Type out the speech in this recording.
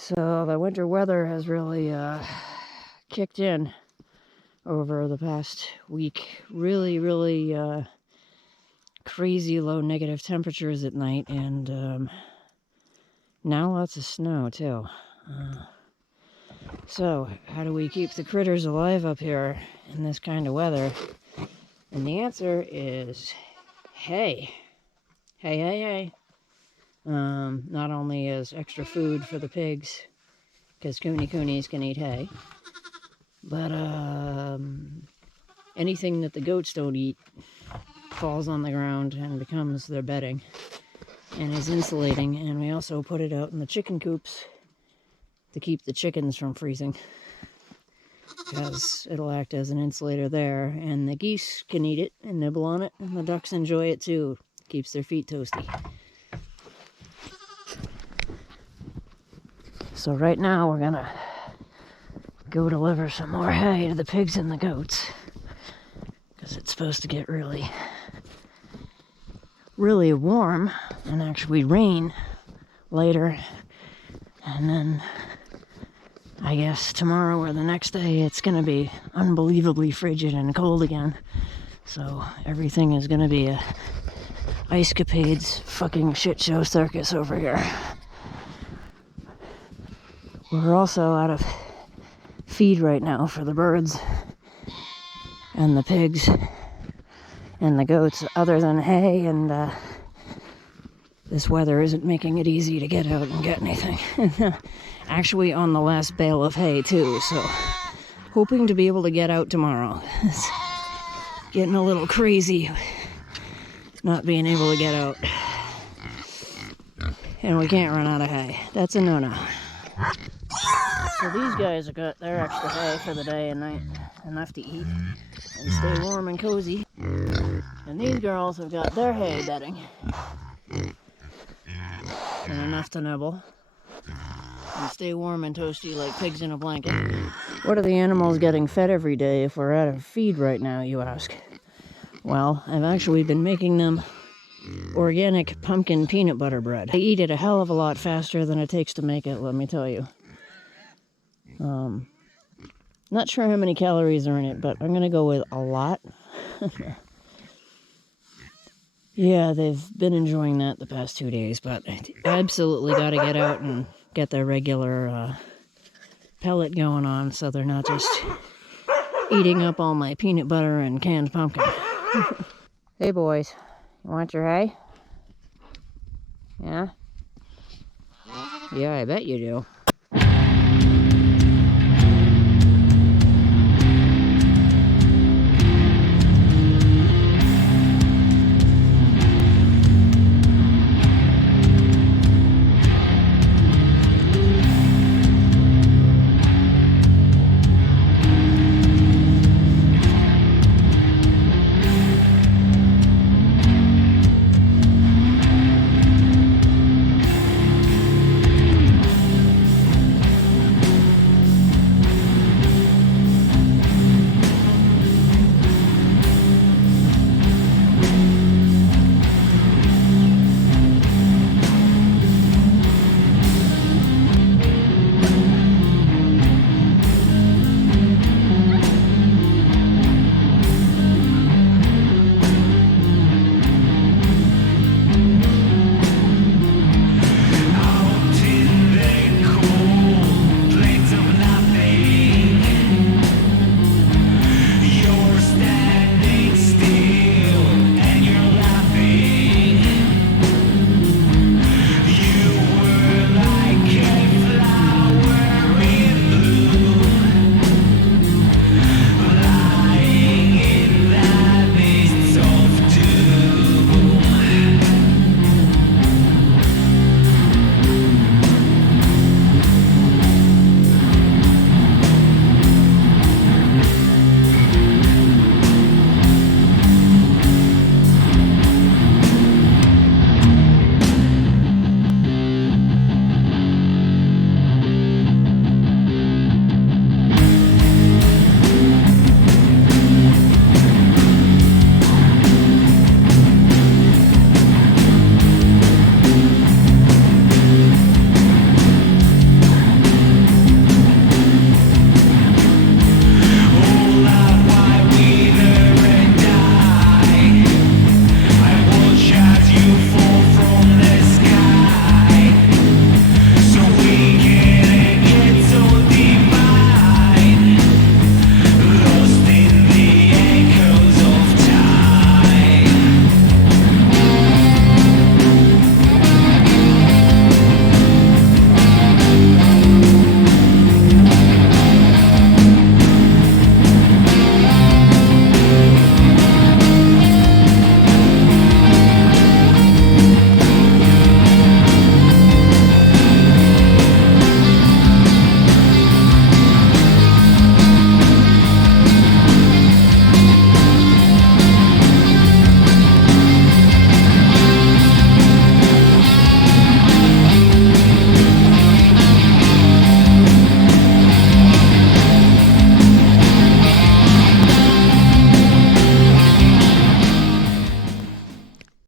So the winter weather has really kicked in over the past week. Really crazy low negative temperatures at night, and now lots of snow too. So how do we keep the critters alive up here in this kind of weather? And the answer is hay. Hay. Not only as extra food for the pigs, because coonies can eat hay, but anything that the goats don't eat falls on the ground and becomes their bedding and is insulating. And we also put it out in the chicken coops to keep the chickens from freezing, because it'll act as an insulator there, and the geese can eat it and nibble on it, and the ducks enjoy it too. Keeps their feet toasty. So right now we're gonna go deliver some more hay to the pigs and the goats, because it's supposed to get really warm and actually rain later, and then I guess tomorrow or the next day it's gonna be unbelievably frigid and cold again. So everything is gonna be a ice capades fucking shit show circus over here. We're also out of feed right now for the birds and the pigs and the goats, other than hay, and this weather isn't making it easy to get out and get anything. Actually on the last bale of hay too, so hoping to be able to get out tomorrow. It's getting a little crazy not being able to get out. And we can't run out of hay. That's a no-no. So these guys have got their extra hay for the day and night, enough to eat and stay warm and cozy. And these girls have got their hay bedding and enough to nibble and stay warm and toasty like pigs in a blanket. What are the animals getting fed every day if we're out of feed right now, you ask? Well, I've actually been making them organic pumpkin peanut butter bread. They eat it a hell of a lot faster than it takes to make it, let me tell you. Not sure how many calories are in it, but I'm gonna go with a lot. Yeah, they've been enjoying that the past 2 days, but absolutely got to get out and get their regular pellet going on, so they're not just eating up all my peanut butter and canned pumpkin. Hey boys, you want your hay? Yeah? Yeah, I bet you do.